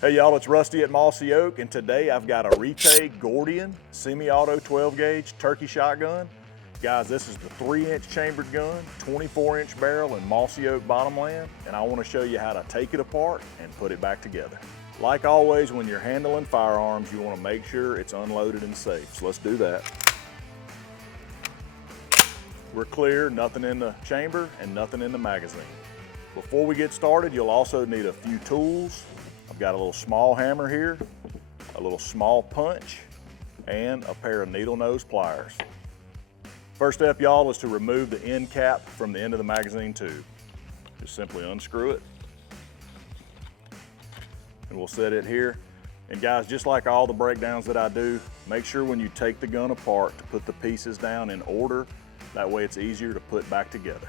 Hey y'all, it's Rusty at Mossy Oak, and today I've got a Retay Gordion semi-auto 12 gauge turkey shotgun. Guys, this is the 3-inch chambered gun, 24-inch barrel and Mossy Oak bottomland, and I want to show you how to take it apart and put it back together. Like always, when you're handling firearms, you want to make sure it's unloaded and safe, so let's do that. We're clear, nothing in the chamber and nothing in the magazine. Before we get started, you'll also need a few tools. I've got a little small hammer here, a little small punch, and a pair of needle nose pliers. First step, y'all, is to remove the end cap from the end of the magazine tube. Just simply unscrew it, and we'll set it here. And guys, just like all the breakdowns that I do, make sure when you take the gun apart to put the pieces down in order. That way it's easier to put back together.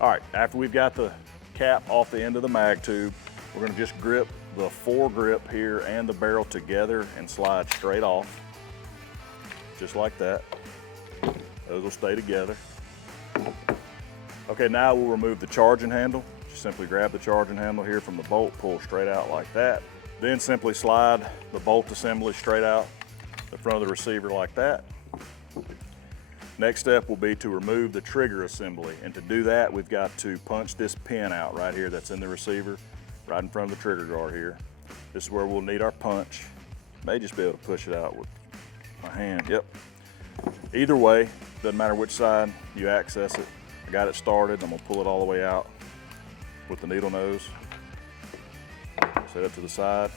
All right, after we've got the cap off the end of the mag tube, we're gonna just grip the foregrip here and the barrel together and slide straight off, just like that. Those will stay together. Okay, now we'll remove the charging handle. Just simply grab the charging handle here from the bolt, pull straight out like that. Then simply slide the bolt assembly straight out the front of the receiver like that. Next step will be to remove the trigger assembly, and to do that we've got to punch this pin out right here that's in the receiver, right in front of the trigger guard here. This is where we'll need our punch. May just be able to push it out with my hand, yep. Either way, doesn't matter which side you access it. I got it started, I'm gonna pull it all the way out with the needle nose. Set it to the side.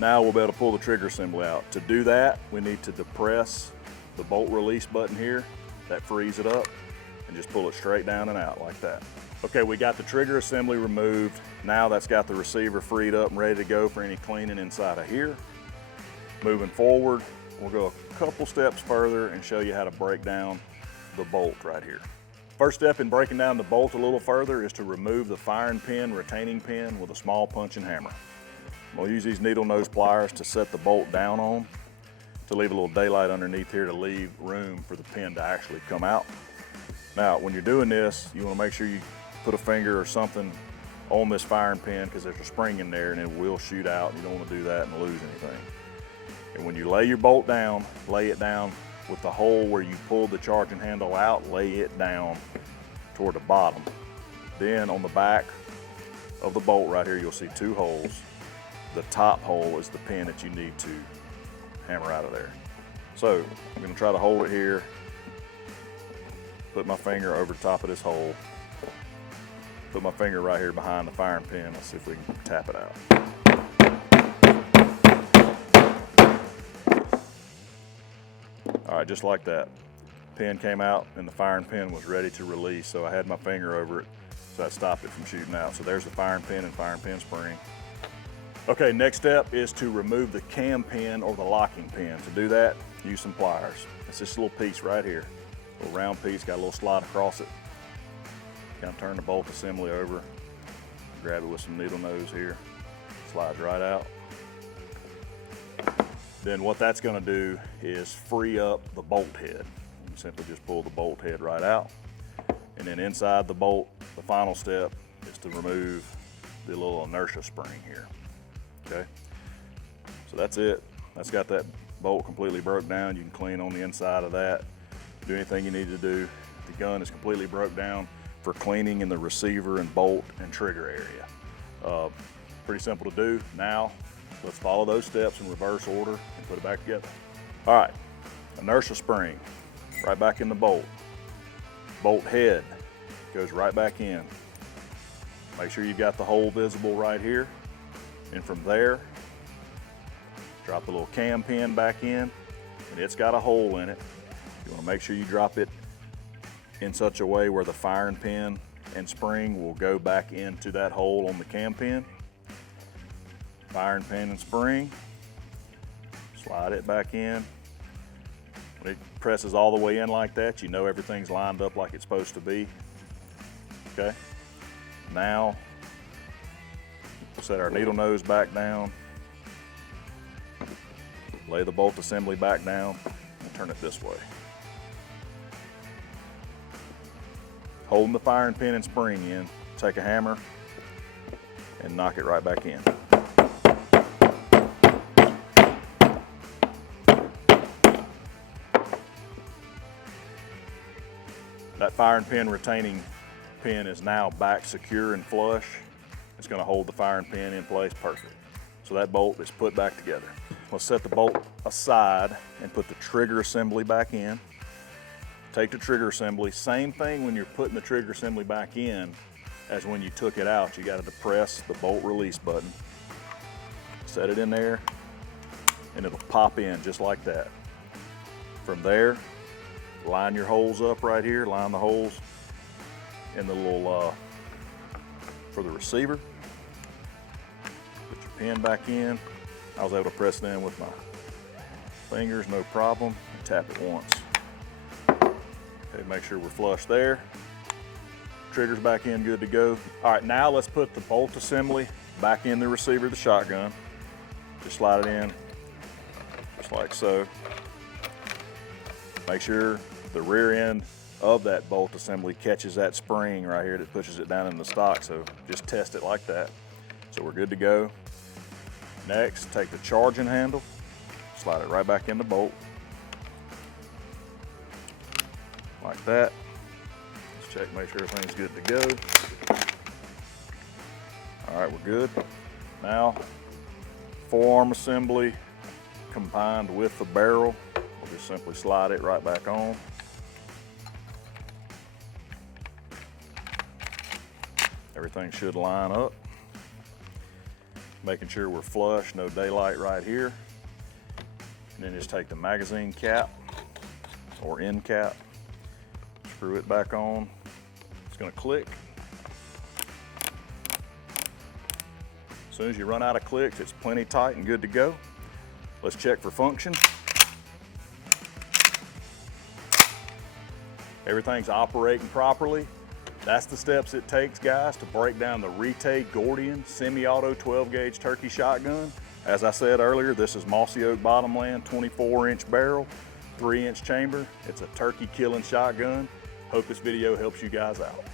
Now we'll be able to pull the trigger assembly out. To do that, we need to depress the bolt release button here. That frees it up, and just pull it straight down and out like that. Okay, we got the trigger assembly removed. Now that's got the receiver freed up and ready to go for any cleaning inside of here. Moving forward, we'll go a couple steps further and show you how to break down the bolt right here. First step in breaking down the bolt a little further is to remove the firing pin, retaining pin with a small punching hammer. We'll use these needle nose pliers to set the bolt down on, to leave a little daylight underneath here to leave room for the pin to actually come out. Now, when you're doing this, you want to make sure you put a finger or something on this firing pin, because there's a spring in there and it will shoot out. You don't want to do that and lose anything. And when you lay your bolt down, lay it down with the hole where you pulled the charging handle out, lay it down toward the bottom. Then on the back of the bolt right here, you'll see two holes. The top hole is the pin that you need to hammer out of there. So I'm going to try to hold it here, put my finger over the top of this hole, put my finger right here behind the firing pin. Let's see if we can tap it out. All right, just like that. Pin came out and the firing pin was ready to release, so I had my finger over it, so that stopped it from shooting out. So there's the firing pin and firing pin spring. Okay, next step is to remove the cam pin or the locking pin. To do that, use some pliers. It's this little piece right here, a little round piece, got a little slide across it. Kind of turn the bolt assembly over, grab it with some needle nose here, slides right out. Then what that's gonna do is free up the bolt head. You simply just pull the bolt head right out. And then inside the bolt, the final step is to remove the little inertia spring here. Okay, so that's it. That's got that bolt completely broke down. You can clean on the inside of that. Do anything you need to do. The gun is completely broke down for cleaning in the receiver and bolt and trigger area. Pretty simple to do. Now, let's follow those steps in reverse order and put it back together. All right, inertia spring, right back in the bolt. Bolt head goes right back in. Make sure you've got the hole visible right here. And from there, drop the little cam pin back in, and it's got a hole in it. You want to make sure you drop it in such a way where the firing pin and spring will go back into that hole on the cam pin. Firing pin and spring, slide it back in. When it presses all the way in like that, you know everything's lined up like it's supposed to be. Okay, now set our needle nose back down, lay the bolt assembly back down, and turn it this way. Holding the firing pin and spring in, take a hammer and knock it right back in. That firing pin retaining pin is now back secure and flush. It's going to hold the firing pin in place perfect. So that bolt is put back together. Let's set the bolt aside and put the trigger assembly back in. Take the trigger assembly, same thing when you're putting the trigger assembly back in as when you took it out. You got to depress the bolt release button. Set it in there and it'll pop in just like that. From there, line your holes up right here, line the holes in the little, for the receiver. Put your pin back in. I was able to press it in with my fingers, no problem. Tap it once. Okay, make sure we're flush there. Trigger's back in, good to go. All right, now let's put the bolt assembly back in the receiver of the shotgun. Just slide it in, just like so. Make sure the rear end of that bolt assembly catches that spring right here that pushes it down in the stock, so just test it like that. So we're good to go. Next, take the charging handle, slide it right back in the bolt. Like that. Let's check, make sure everything's good to go. All right, we're good. Now, forearm assembly combined with the barrel. We'll just simply slide it right back on. Everything should line up. Making sure we're flush, no daylight right here. And then just take the magazine cap or end cap, screw it back on. It's gonna click. As soon as you run out of clicks, it's plenty tight and good to go. Let's check for function. Everything's operating properly. That's the steps it takes, guys, to break down the Retay Gordion semi-auto 12-gauge turkey shotgun. As I said earlier, this is Mossy Oak bottomland, 24-inch barrel, 3-inch chamber. It's a turkey killing shotgun. Hope this video helps you guys out.